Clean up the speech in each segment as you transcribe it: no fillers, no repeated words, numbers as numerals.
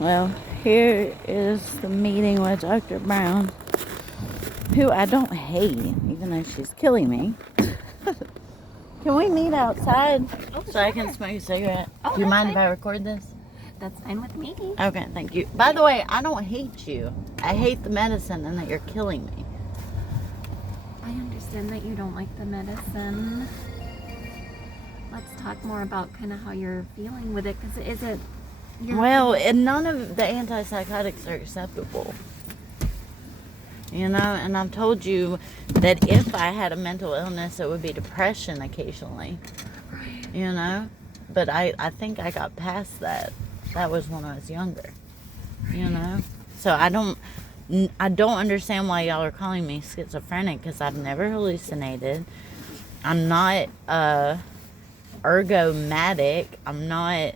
Well, here is the meeting with Dr. Brown, who I don't hate, even though she's killing me. Can we meet outside so I can smoke a cigarette? Do you mind if I record this? That's fine with me. Okay, thank you. By the way, I don't hate you. I hate the medicine and that you're killing me. I understand that you don't like the medicine. Let's talk more about kind of how you're feeling with it, because is it... Well, and none of the antipsychotics are acceptable. You know, and I've told you that if I had a mental illness, it would be depression occasionally. Right. You know? But I think I got past that. That was when I was younger. You know? So I don't understand why y'all are calling me schizophrenic, because I've never hallucinated. I'm not ergomatic. I'm not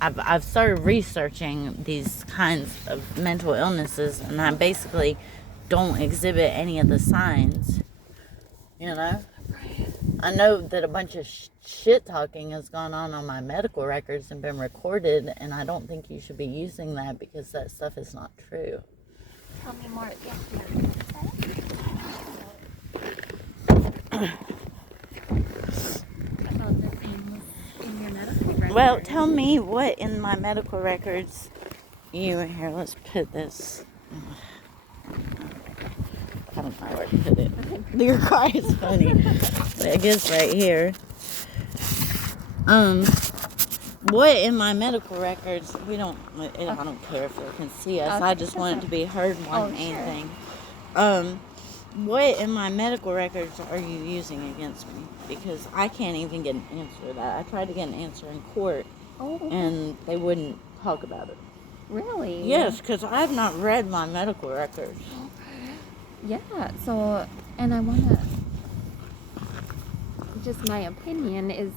I've started researching these kinds of mental illnesses, and I basically don't exhibit any of the signs. You know? I know that a bunch of shit talking has gone on my medical records and been recorded, and I don't think you should be using that because that stuff is not true. Tell me more. About the things in your medical records. Well, tell me what in my medical records here, let's put this. I don't know where to put it. Your car is funny. I guess right here. What in my medical records, I don't care if they can see us. Okay. I just want it to be heard more than anything. What in my medical records are you using against me? Because I can't even get an answer to that. I tried to get an answer in court, and they wouldn't talk about it. Really? Yes, because I've not read my medical records. Yeah, so, and I want to, just my opinion is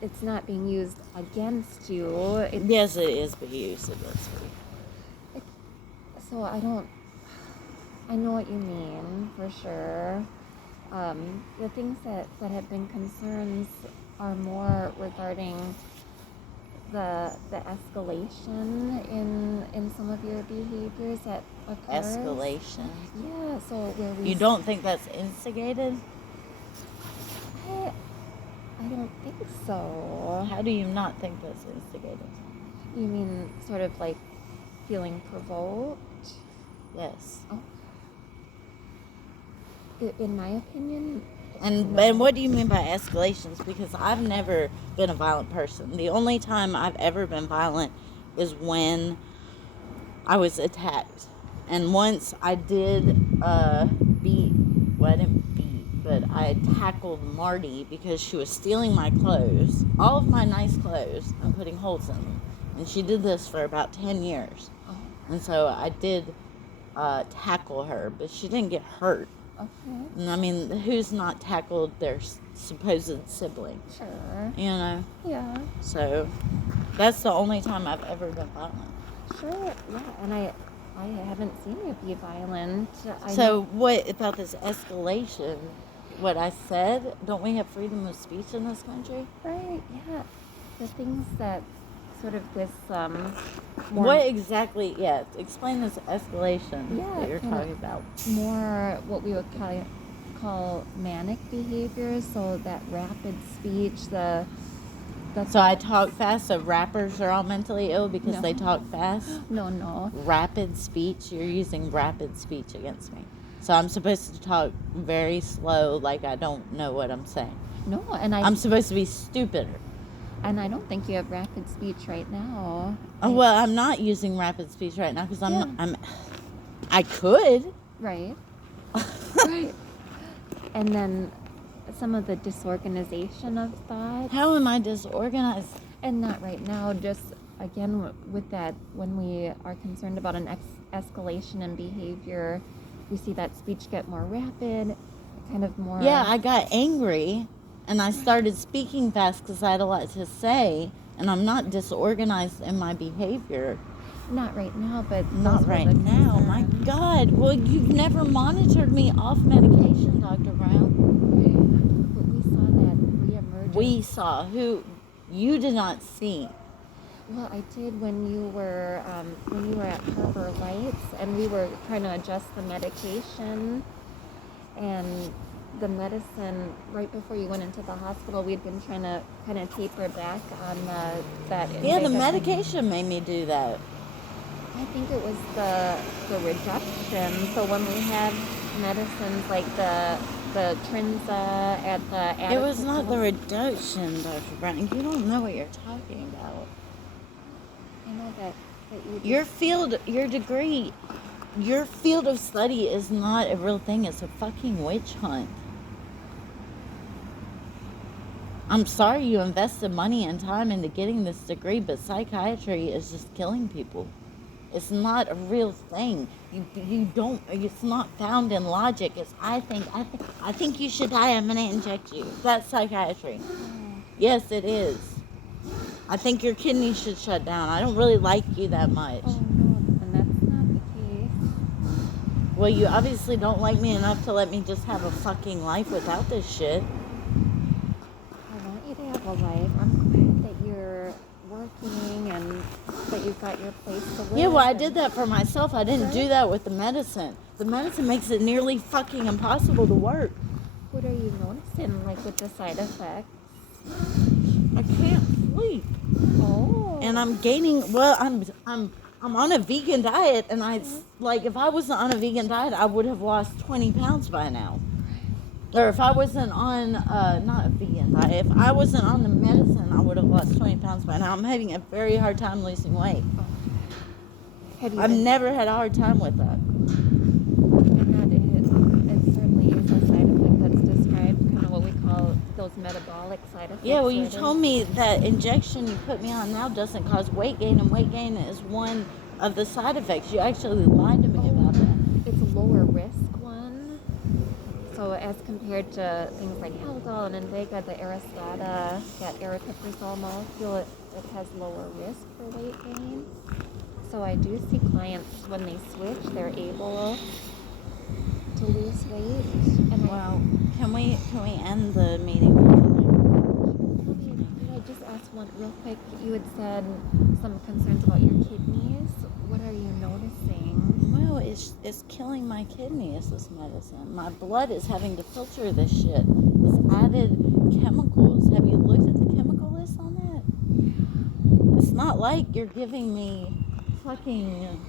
it's not being used against you. Yes, it is being used against me. So I know what you mean, for sure. The things that have been concerns are more regarding the escalation in some of your behaviors that occurs. Escalation? Yeah, so where we... You don't think that's instigated? I don't think so. How do you not think that's instigated? You mean sort of like feeling provoked? Yes. Oh. In my opinion... And what do you mean by escalations? Because I've never been a violent person. The only time I've ever been violent is when I was attacked. And once I did I didn't beat, but I tackled Marty because she was stealing my clothes, all of my nice clothes, and putting holes in them. And she did this for about 10 years. Oh. And so I did tackle her, but she didn't get hurt. Okay. I mean, who's not tackled their supposed sibling? Sure. You know? Yeah. So, that's the only time I've ever been violent. Sure, yeah, and I haven't seen you be violent. So, what about this escalation? What I said? Don't we have freedom of speech in this country? Right, yeah. The things that sort of this, what exactly, explain this escalation that you're talking about. More what we would call manic behaviors, so that rapid speech, So I talk fast, so rappers are all mentally ill because they talk fast? No. Rapid speech? You're using rapid speech against me. So I'm supposed to talk very slow, like I don't know what I'm saying. No, and I'm supposed to be stupider. And I don't think you have rapid speech right now. Well, I'm not using rapid speech right now because I could. Right. Right. And then some of the disorganization of thought. How am I disorganized? And not right now, just again with that, when we are concerned about an escalation in behavior, we see that speech get more rapid, kind of more... Yeah, I got angry. And I started speaking fast because I had a lot to say, and I'm not disorganized in my behavior. Not right now, but... Not right now, my God. Well, you've never monitored me off medication, Dr. Brown. But we saw that reemergence. We saw who you did not see. Well, I did when you were at Harbor Lights, and we were trying to adjust the medication, and the medicine right before you went into the hospital. We'd been trying to kind of taper back on that. Yeah, the Invega. medication made me do that. I think it was the reduction. So when we had medicines like the Trinza at the It was not the reduction, Dr. Brown. You don't know what you're talking about. I know that you Your field, your degree, your field of study is not a real thing. It's a fucking witch hunt. I'm sorry you invested money and time into getting this degree, but psychiatry is just killing people. It's not a real thing. You don't. It's not found in logic. It's I think you should die. I'm gonna inject you. That's psychiatry. Yes, it is. I think your kidneys should shut down. I don't really like you that much. Oh no, and that's not the case. Well, you obviously don't like me enough to let me just have a fucking life without this shit. I want you to have a life. I'm glad that you're working and that you've got your place to live. Yeah, well, I did that for myself. I didn't do that with the medicine. The medicine makes it nearly fucking impossible to work. What are you noticing, like with the side effects? I can't sleep. Oh. And I'm gaining. Well, I'm on a vegan diet, and if I wasn't on a vegan diet, I would have lost 20 pounds by now. Or if I wasn't on not a vegan diet, if I wasn't on the medicine, I would have lost 20 pounds by now. I'm having a very hard time losing weight. I've never had a hard time with that. And it certainly is a side effect that's described, kind of what we call those metabolic side effects. Yeah, well, you told me that injection you put me on now doesn't cause weight gain, and weight gain is one of the side effects. You actually lied to me about that. It's a lower risk one. So as compared to things like Haldol and Invega, the Aristada, that aripiprazole molecule, it has lower risk for weight gain. So I do see clients when they switch, they're able to lose weight. And Well, can we end the meeting? Could I just ask one real quick? You had said some concerns about your kidneys. What are you noticing? Well, it's killing my kidneys, this medicine. My blood is having to filter this shit. It's added chemicals. Have you looked at the chemical list on that? It's not like you're giving me fucking,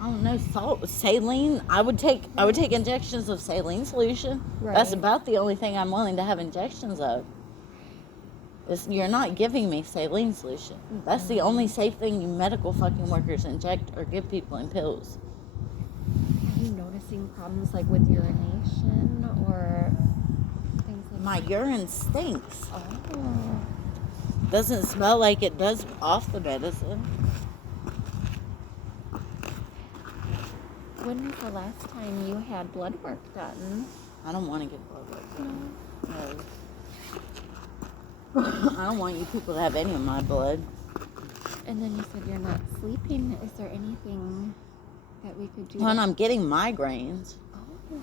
I don't know, saline. I would take injections of saline solution. Right. That's about the only thing I'm willing to have injections of. You're not giving me saline solution. That's the only safe thing you medical fucking workers inject or give people in pills. Are you noticing problems like with urination or things like My that? urine stinks. Oh. Doesn't smell like it does off the medicine. When was the last time you had blood work done? I don't want to get blood work done. No. I don't want you people to have any of my blood. And then you said you're not sleeping. Is there anything that we could do? When I'm getting migraines, Oh,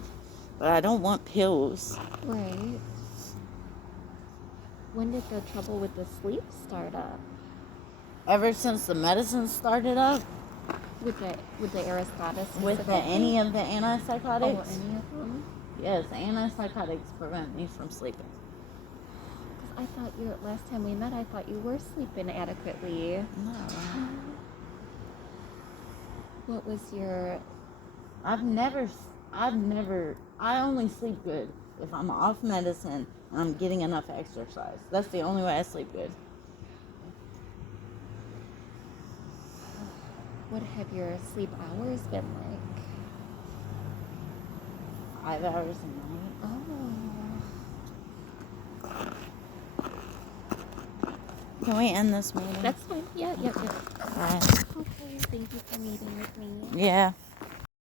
but I don't want pills. right. When did the trouble with the sleep start up? Ever since the medicine started up, With the Aristada with any of the antipsychotics. Oh, any of them? Yes, antipsychotics prevent me from sleeping. I thought last time we met, I thought you were sleeping adequately. No. What was your... I only sleep good if I'm off medicine and I'm getting enough exercise. That's the only way I sleep good. What have your sleep hours been like? 5 hours a night. Oh. Can we end this meeting? That's fine. Yeah. All right. Okay, thank you for meeting with me. Yeah.